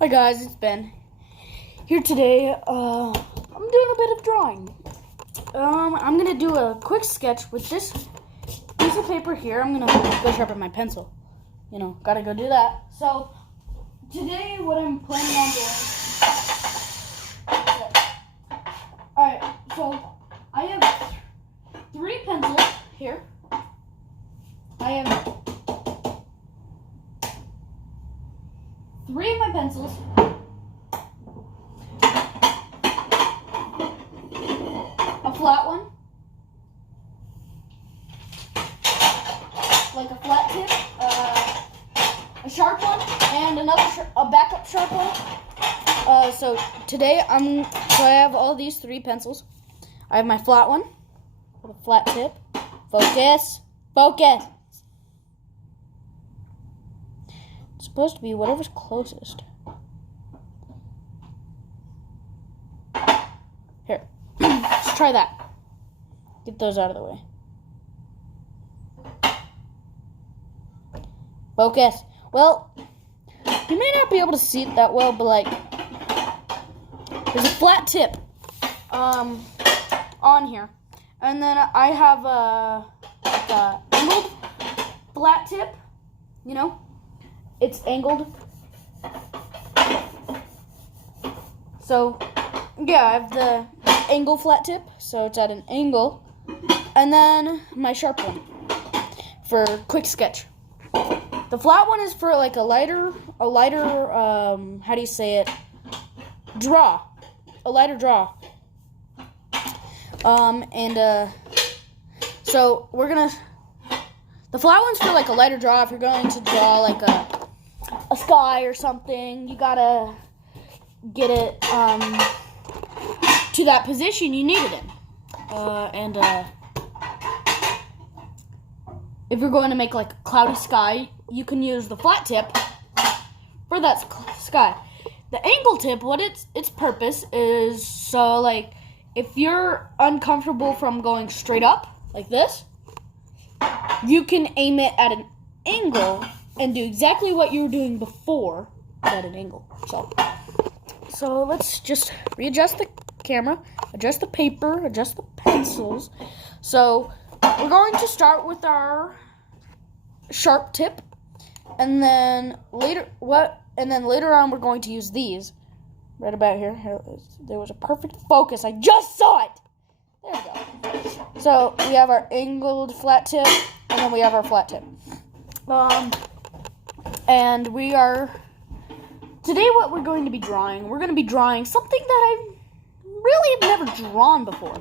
Hi guys, it's Ben. Here today, I'm doing a bit of drawing. I'm gonna do a quick sketch with this piece of paper here. I'm gonna go sharpen my pencil. Gotta go do that. So, today what I'm planning on doing... Alright, so I have 3 pencils here. I have 3 of my pencils. A flat one. Like a flat tip. A sharp one. And a backup sharp one. So today I have all these 3 pencils. I have my flat one. With a flat tip. Focus. Focus. It's supposed to be whatever's closest. Here. Let's try that. Get those out of the way. Focus. Well, you may not be able to see it that well, but there's a flat tip on here. And then I have a angled flat tip, It's angled. So, yeah, I have the angle flat tip, so it's at an angle. And then my sharp one for quick sketch. The flat one is for like a lighter, how do you say it? Draw. A lighter draw. So we're gonna, the flat one's for like a lighter draw. If you're going to draw like a sky or something, you gotta get it to that position you need it in. If you're going to make like a cloudy sky, you can use the flat tip for that sky. The angle tip, what its purpose is, so like if you're uncomfortable from going straight up like this, you can aim it at an angle and do exactly what you were doing before at an angle. So let's just readjust the camera, adjust the paper, adjust the pencils. So we're going to start with our sharp tip, and then later on we're going to use these right about here. There was a perfect focus. I just saw it. There we go. So we have our angled flat tip, and then we have our flat tip. And today what we're going to be drawing, we're going to be drawing something that I really have never drawn before.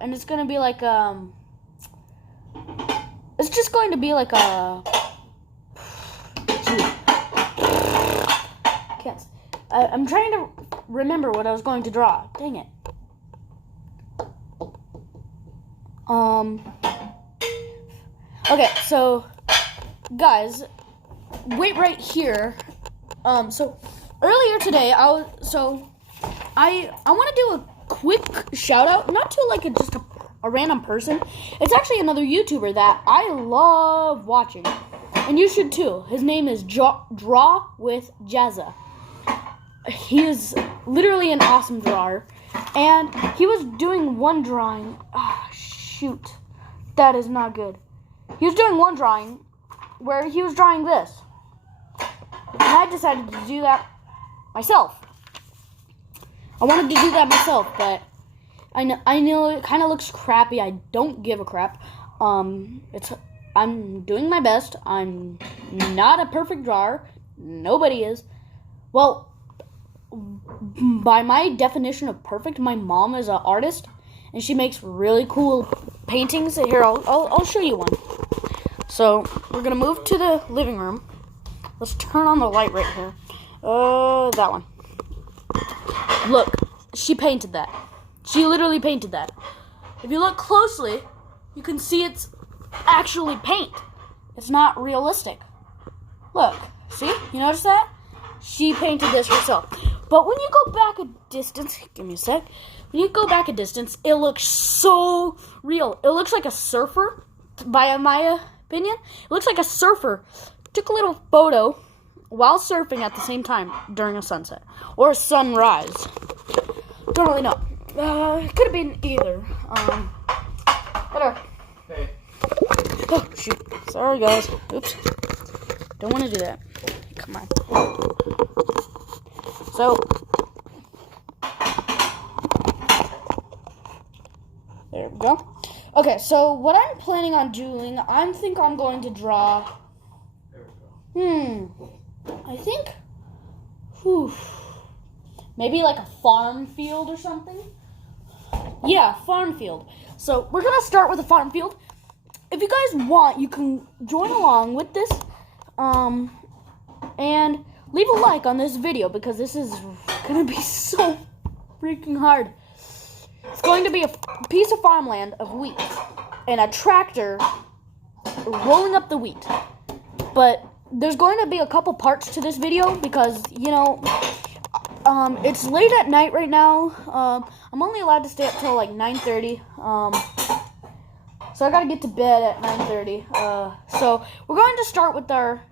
And it's going to be like, it's just going to be like a, I'm trying to remember what I was going to draw. Dang it. Okay, so guys, wait right here. So earlier today, I want to do a quick shout out, not to like just a random person. It's actually another YouTuber that I love watching, and you should too. His name is Draw with Jazza. He is literally an awesome drawer, and he was doing one drawing. Shoot, that is not good. He was doing one drawing where he was drawing this, and I decided to do that myself. I wanted to do that myself, but I know it kind of looks crappy. I don't give a crap. I'm doing my best. I'm not a perfect drawer. Nobody is. Well, by my definition of perfect, my mom is an artist, and she makes really cool paintings. Here, I'll show you one. So we're gonna move to the living room. Let's turn on the light right here. That one. Look, she painted that. She literally painted that. If you look closely, you can see it's actually paint. It's not realistic. Look, see? You notice that? She painted this herself. But when you go back a distance, give me a sec. When you go back a distance, it looks so real. It looks like a surfer, by my opinion. It looks like a surfer took a little photo while surfing at the same time during a sunset or a sunrise. Don't really know. It could have been either. Whatever. Hey. Oh, shoot. Sorry, guys. Oops. Don't want to do that. Come on. So, there we go. Okay, so what I'm planning on doing, I think I'm going to draw. There we go. I think, maybe like a farm field or something. Yeah, farm field. So we're gonna start with a farm field. If you guys want, you can join along with this, and leave a like on this video because this is gonna be so freaking hard. It's going to be a piece of farmland of wheat and a tractor rolling up the wheat. But there's going to be a couple parts to this video because, you know, it's late at night right now. I'm only allowed to stay up till like 9:30. So I gotta get to bed at 9:30. So we're going to start with our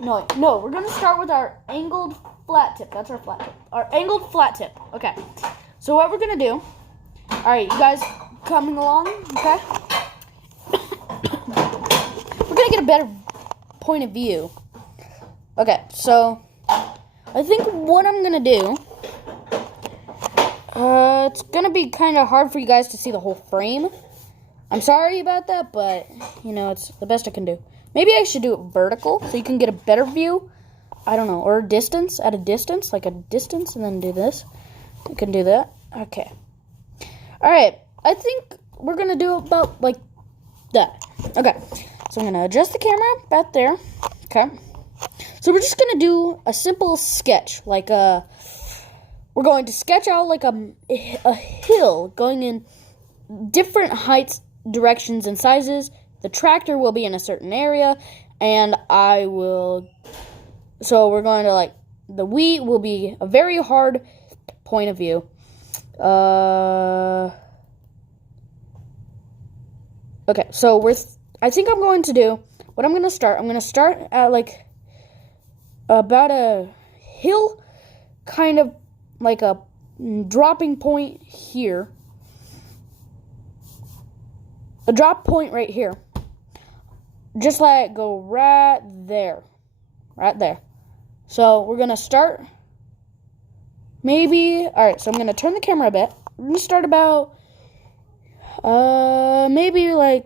we're going to start with our angled flat tip. That's our flat tip. Our angled flat tip. Okay. So what we're gonna do? All right, you guys coming along? Okay. We're gonna get a better point of view. Okay, so I think what I'm gonna do, it's gonna be kind of hard for you guys to see the whole frame. I'm sorry about that, but you know, it's the best I can do. Maybe I should do it vertical so you can get a better view. I don't know, or at a distance, like a distance, and then do this. You can do that. Okay. All right. I think we're gonna do about like that. Okay. So I'm gonna adjust the camera about there. Okay. So we're just gonna do a simple sketch, like we're going to sketch out like a hill going in different heights, directions, and sizes. The tractor will be in a certain area, and so we're going to like, the wheat will be a very hard point of view. Okay, so I think I'm going to do, what I'm going to start at like about a hill, kind of like a dropping point here. A drop point right here. Just let it go right there. Right there. So we're going to start maybe, alright, so I'm going to turn the camera a bit. We're going to start about, maybe like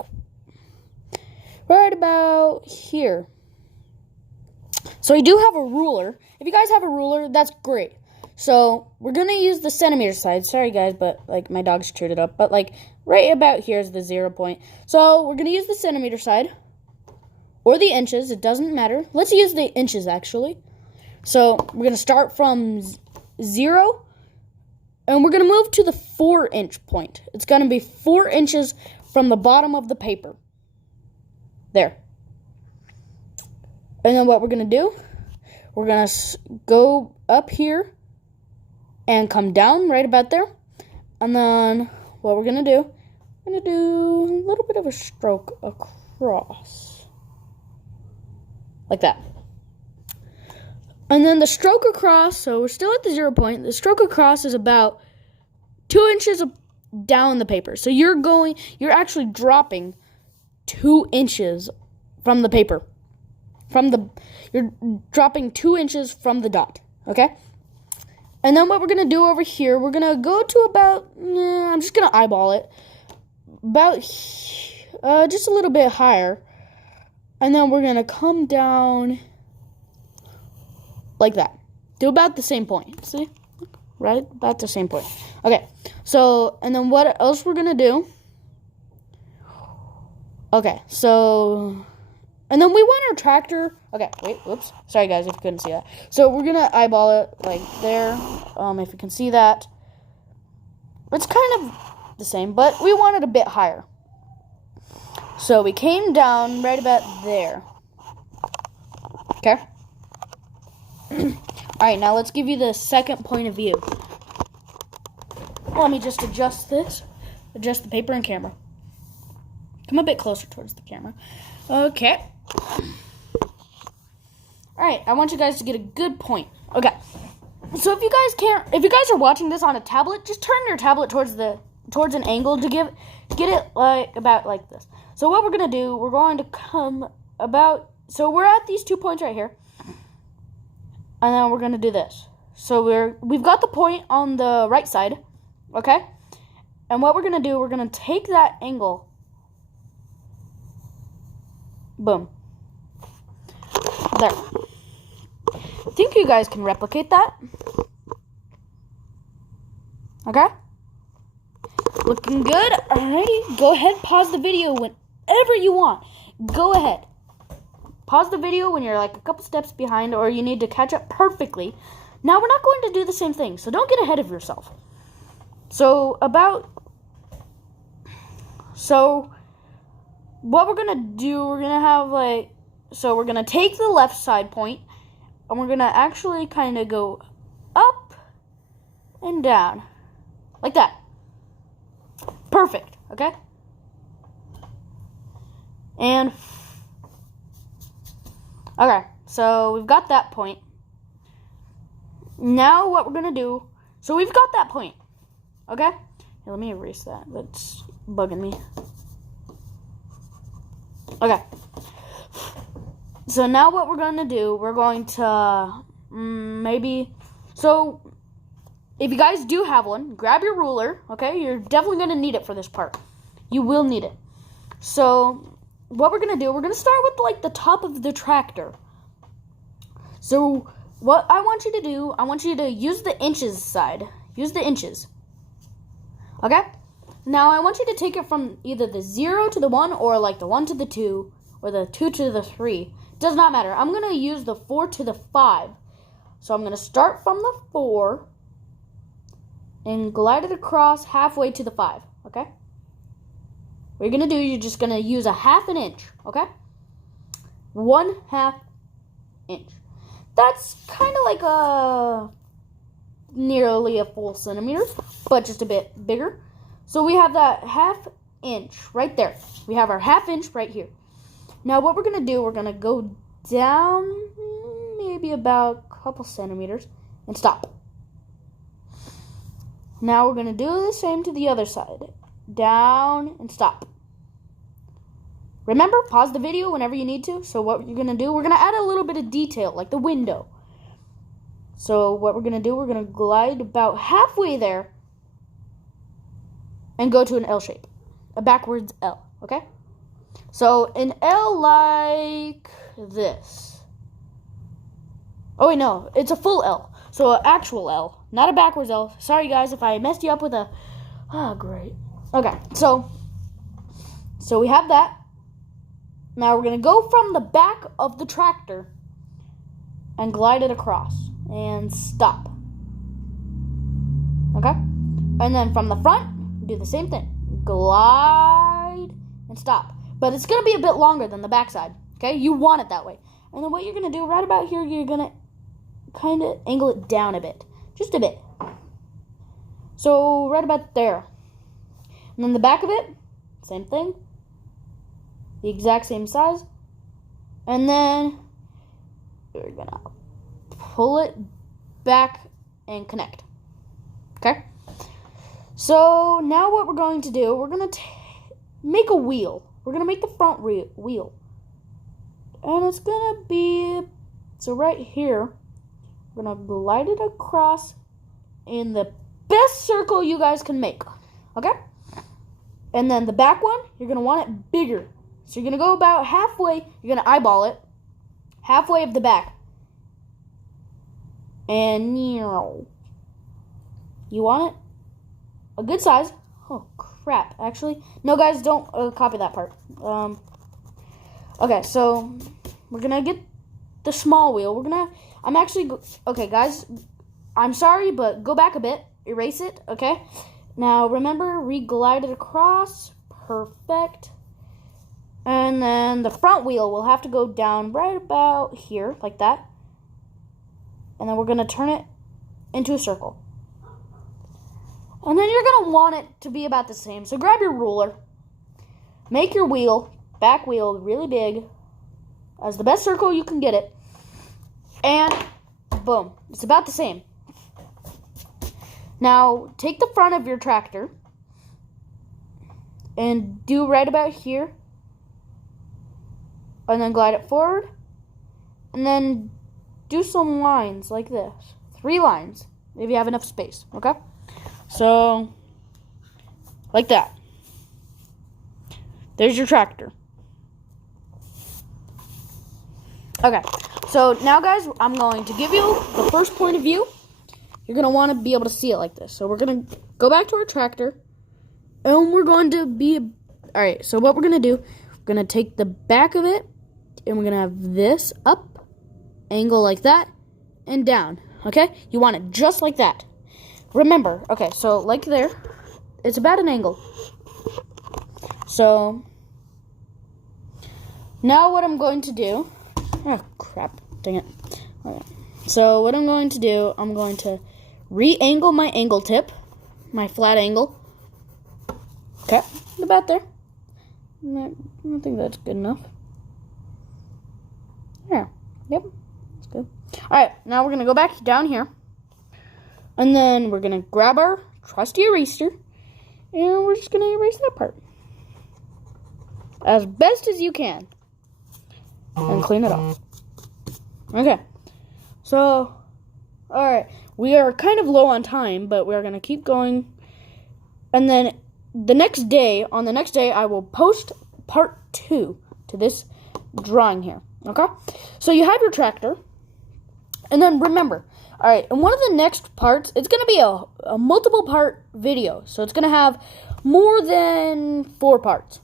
right about here. So we do have a ruler. If you guys have a ruler, that's great. So we're going to use the centimeter side. Sorry guys, but like my dog's chewed it up. But like right about here is the 0 point. So we're going to use the centimeter side. Or the inches, it doesn't matter. Let's use the inches actually. So we're going to start from 0. And we're going to move to the 4-inch point. It's going to be 4 inches from the bottom of the paper. There. And then what we're going to do, we're going to go up here and come down right about there. And then what we're going to do, we're going to do a little bit of a stroke across. Like that. And then the stroke across, so we're still at the 0 point. The stroke across is about 2 inches down the paper. So you're actually dropping 2 inches from the paper. You're dropping 2 inches from the dot. Okay? And then what we're going to do over here, we're going to go to about, I'm just going to eyeball it. About, just a little bit higher. And then we're going to come down like that. Do about the same point. See? Right? About the same point. Okay. So, and then what else we're going to do? Okay. So, and then we want our tractor. Okay. Wait. Whoops. Sorry, guys, if you couldn't see that. So, we're going to eyeball it like there. If you can see that. It's kind of the same, but we want it a bit higher. So we came down right about there. Okay? Alright, now let's give you the second point of view. Let me just adjust this. Adjust the paper and camera. Come a bit closer towards the camera. Okay. Alright, I want you guys to get a good point. Okay. So if you guys are watching this on a tablet, just turn your tablet towards an angle to get it about like this. So what we're gonna do, we're going to come about, so we're at these 2 points right here. And then we're gonna do this. So we've got the point on the right side, okay? And what we're gonna do, we're gonna take that angle. Boom. There. I think you guys can replicate that. Okay? Looking good. Alrighty. Go ahead, pause the video whenever you want. Go ahead. Pause the video when you're like a couple steps behind or you need to catch up perfectly. Now, we're not going to do the same thing, so don't get ahead of yourself. So what we're going to do, we're going to have so we're going to take the left side point, and we're going to actually kind of go up and down, like that. Perfect, okay? And, okay, so we've got that point. Now what we're going to do, so we've got that point, okay? Here, let me erase that. That's bugging me. Okay. So now what we're going to do, we're going to so if you guys do have one, grab your ruler, okay? You're definitely going to need it for this part. You will need it. So what we're going to do, we're going to start with the top of the tractor. So what I want you to do, I want you to use the inches side. Use the inches. Okay? Now I want you to take it from either the 0 to the 1 or the 1 to the 2 or the 2 to the 3. Does not matter. I'm going to use the 4 to the 5. So I'm going to start from the 4 and glide it across halfway to the 5. Okay? What you're going to do, you're just going to use a half an inch. Okay? 1/2 inch. That's kind of nearly a full centimeter, but just a bit bigger. So we have that 1/2 inch right there. We have our 1/2 inch right here. Now what we're going to do, we're going to go down maybe about a couple centimeters and stop. Now we're going to do the same to the other side. Down and stop. Remember, pause the video whenever you need to. So what you're going to do, we're going to add a little bit of detail, like the window. So what we're going to do, we're going to glide about halfway there and go to an L shape. A backwards L, okay? So an L like this. Oh, wait, no. It's a full L. So an actual L, not a backwards L. Sorry, guys, if I messed you up with a... Oh, great. Okay, so we have that. Now we're going to go from the back of the tractor and glide it across and stop. Okay? And then from the front, do the same thing. Glide and stop. But it's going to be a bit longer than the back side. Okay? You want it that way. And then what you're going to do right about here, you're going to kind of angle it down a bit. Just a bit. So right about there. And then the back of it, same thing. The exact same size. And then you're going to pull it back and connect. Okay? So now what we're going to do, we're going to make a wheel. We're going to make the front wheel. And it's going to be, so right here, we're going to glide it across in the best circle you guys can make. Okay? And then the back one, you're going to want it bigger. So you're going to go about halfway, you're going to eyeball it, halfway of the back. And you want it a good size. Oh, crap, actually. No, guys, don't copy that part. Okay, so we're going to get the small wheel. Okay, guys, I'm sorry, but go back a bit. Erase it, okay? Now, remember, re-glide it across. Perfect. And then the front wheel will have to go down right about here, like that. And then we're going to turn it into a circle. And then you're going to want it to be about the same. So grab your ruler. Make your wheel, back wheel, really big. As the best circle you can get it. And boom, it's about the same. Now, take the front of your tractor and do right about here. And then glide it forward. And then do some lines like this. 3 lines, if you have enough space, okay? So, like that. There's your tractor. Okay, so now guys, I'm going to give you the first point of view. You're going to want to be able to see it like this. So we're going to go back to our tractor. And we're going to be... Alright, so what we're going to do, we're going to take the back of it. And we're going to have this up, angle like that, and down. Okay? You want it just like that. Remember, okay, so like there, it's about an angle. So, now what I'm going to do... Oh, crap. Dang it. Okay. So, what I'm going to do, I'm going to re-angle my angle tip, my flat angle. Okay, about there. I think that's good enough. Yeah, yep, that's good. Alright, now we're going to go back down here. And then we're going to grab our trusty eraser. And we're just going to erase that part. As best as you can. And clean it off. Okay. So, alright. We are kind of low on time, but we're going to keep going. And then the next day, I will post part 2 to this drawing here. Okay? So you have your tractor. And then remember, alright, in one of the next parts, it's going to be a multiple part video. So it's going to have more than 4 parts.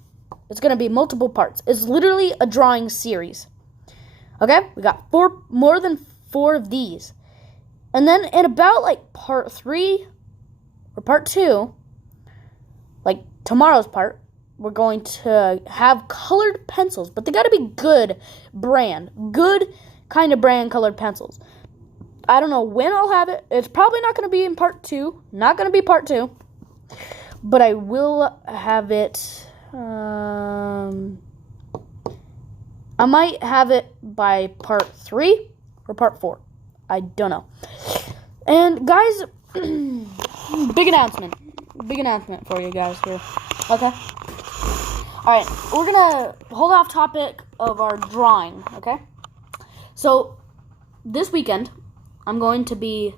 It's going to be multiple parts. It's literally a drawing series. Okay? We got more than 4 of these. And then in about like part 3 or part 2, like tomorrow's part, we're going to have colored pencils, but they got to be good kind of brand colored pencils. I don't know when I'll have it. It's probably not going to be in part 2. Not going to be part 2. But I will have it. I might have it by part 3 or part 4. I don't know. And guys, big announcement for you guys here. Okay. Alright, we're gonna hold off topic of our drawing, okay? So, this weekend, I'm going to be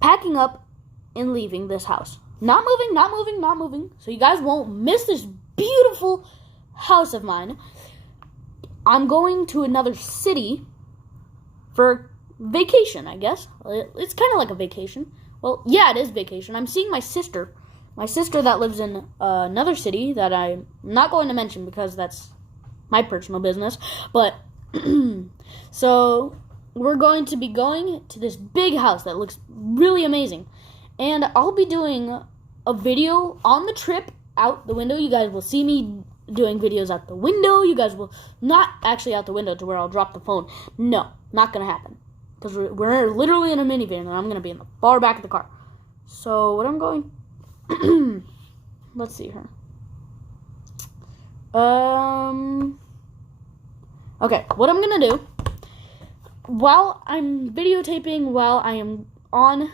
packing up and leaving this house. Not moving. So you guys won't miss this beautiful house of mine. I'm going to another city for vacation, I guess. It's kind of like a vacation. Well, yeah, it is vacation. I'm seeing my sister. My sister that lives in another city that I'm not going to mention because that's my personal business. But, so, we're going to be going to this big house that looks really amazing. And I'll be doing a video on the trip out the window. You guys will see me doing videos out the window. You guys will not actually out the window to where I'll drop the phone. No, not going to happen. Because we're literally in a minivan and I'm going to be in the far back of the car. So, what I'm going... let's see here. Okay, what I'm going to do, while I'm videotaping, while I am on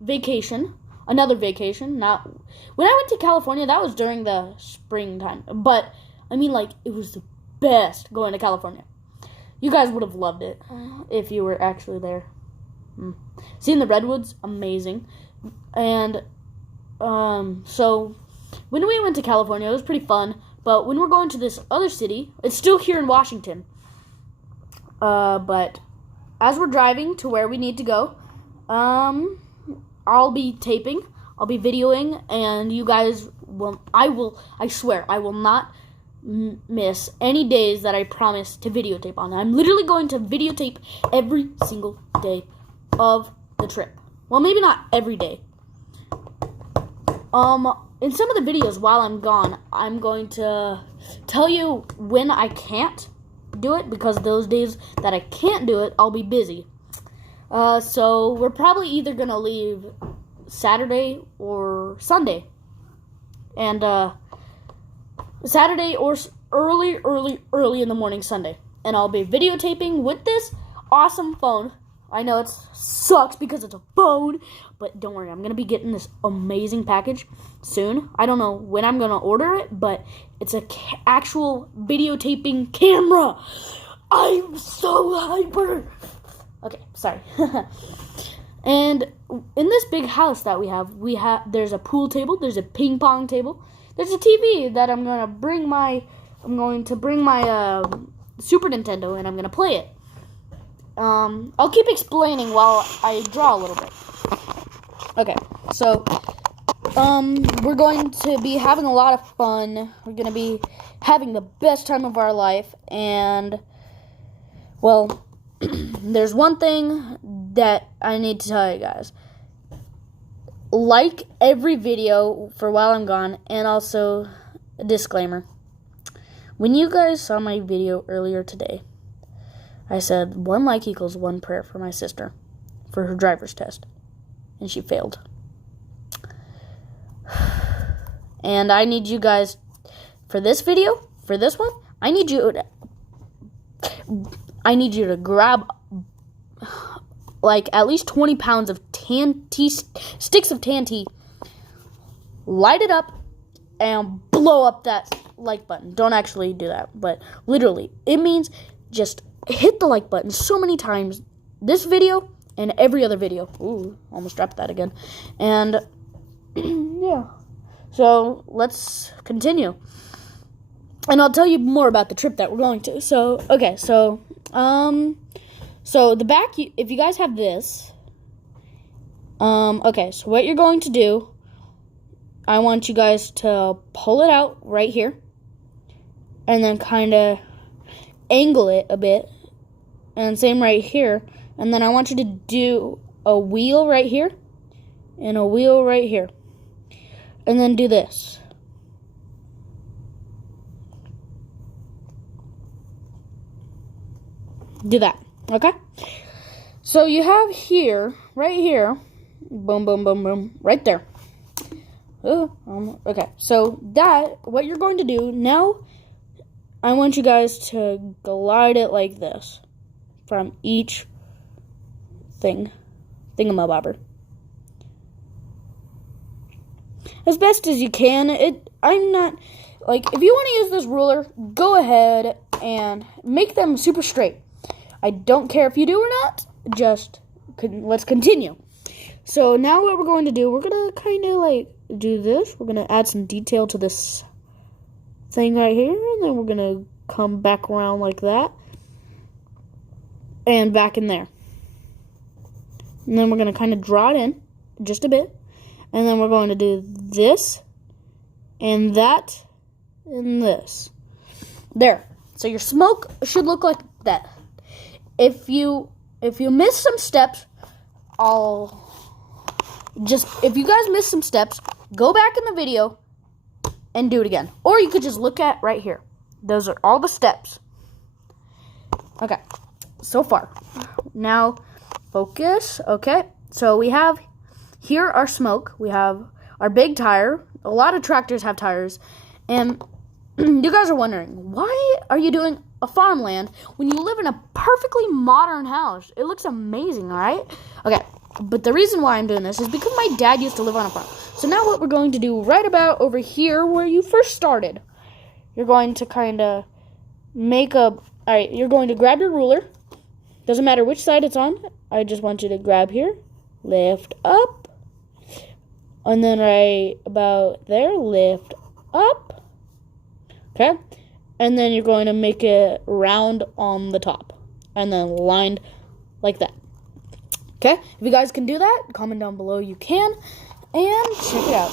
vacation, another vacation, not... When I went to California, that was during the springtime. But, I mean, like, it was the best going to California. You guys would have loved it if you were actually there. Seeing the redwoods, amazing. And, so, when we went to California, it was pretty fun. But when we're going to this other city, it's still here in Washington. But as we're driving to where we need to go, I'll be taping, I'll be videoing, and you guys I swear, I will not miss any days that I promise to videotape on. I'm literally going to videotape every single day of the trip. Well, maybe not every day. In some of the videos while I'm gone, I'm going to tell you when I can't do it, because those days that I can't do it, I'll be busy. So we're probably either going to leave Saturday or Sunday. And, Saturday or early in the morning Sunday. And I'll be videotaping with this awesome phone. I know it sucks because it's a phone, but don't worry, I'm going to be getting this amazing package soon. I don't know when I'm going to order it, but it's a actual videotaping camera. I'm so hyper. Okay, sorry. And in this big house that we have, there's a pool table, there's a ping pong table, there's a TV that I'm going to bring my Super Nintendo and I'm going to play it. I'll keep explaining while I draw a little bit. Okay, so, we're going to be having a lot of fun. We're going to be having the best time of our life. And, well, there's one thing that I need to tell you guys. Like every video for while I'm gone. And also, a disclaimer. When you guys saw my video earlier today, I said 1 like equals 1 prayer for my sister for her driver's test. And she failed. And I need you guys, for this video, for this one, I need you to grab like at least 20 pounds of sticks of TNT, light it up, and blow up that like button. Don't actually do that, but literally, it means just hit the like button so many times. This video and every other video. Ooh, almost dropped that again. And yeah. So let's continue. And I'll tell you more about the trip that we're going to. So, okay, so the back, if you guys have this, okay, so what you're going to do, I want you guys to pull it out right here, and then kind of angle it a bit, and same right here, and then I want you to do a wheel right here, and a wheel right here, and then do this. Do that, okay? So you have here, right here, boom, boom, boom, boom, right there. Okay, so what you're going to do now, I want you guys to glide it like this from each thingamabobber. As best as you can. I'm not, like, if you want to use this ruler, go ahead and make them super straight. I don't care if you do or not, let's continue. So now what we're going to do, we're going to kind of like do this. We're going to add some detail to this thing right here, and then we're going to come back around like that, and back in there. And then we're going to kind of draw it in just a bit, and then we're going to do this, and that, and this. There. So your smoke should look like that. If you miss some steps, if you guys miss some steps, go back in the video and do it again. Or you could just look at right here. Those are all the steps. Okay, so far. Now, focus. Okay, so we have here our smoke. We have our big tire. A lot of tractors have tires. And you guys are wondering, why are you doing a farmland when you live in a perfectly modern house? It looks amazing, right? Okay, but the reason why I'm doing this is because my dad used to live on a farm. So now what we're going to do right about over here where you first started, you're going to kind of you're going to grab your ruler. Doesn't matter which side it's on. I just want you to grab here, lift up, and then right about there, lift up. Okay, and then you're going to make it round on the top, and then lined like that. Okay, if you guys can do that, comment down below you can, and check it out.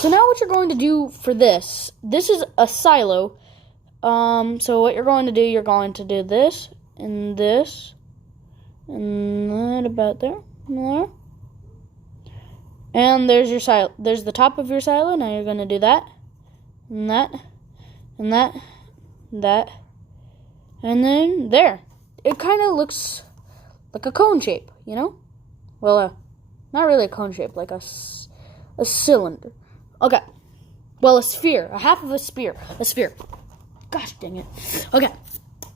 So now what you're going to do for this is a silo. So what you're going to do, you're going to do this, and that about there, and there's your silo. There's the top of your silo. Now you're going to do that. And that, and that, that, and then there. It kind of looks like a cone shape, you know? Well, not really a cone shape, like a cylinder. Okay. Well, a sphere, a half of a sphere. Gosh dang it. Okay.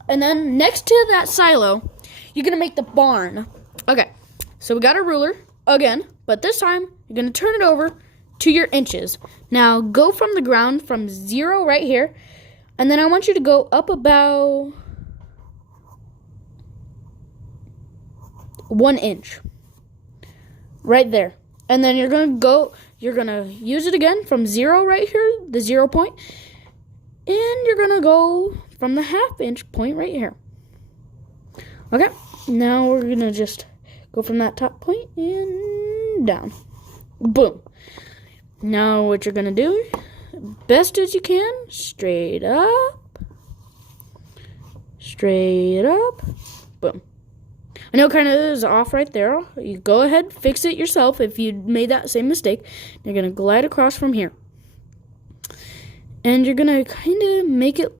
And then next to that silo, you're going to make the barn. Okay, so we got a ruler again, but this time you're going to turn it over to your inches. Now go from the ground from 0 right here, and then I want you to go up about 1 inch. Right there. And then you're going to use it again from 0 right here, the 0 point. And you're going to go from the 1/2 inch point right here. Okay, now we're going to just go from that top point and down. Boom. Now what you're going to do, best as you can, straight up, boom. I know it kind of is off right there. You go ahead, fix it yourself if you made that same mistake. You're going to glide across from here. And you're going to kind of make it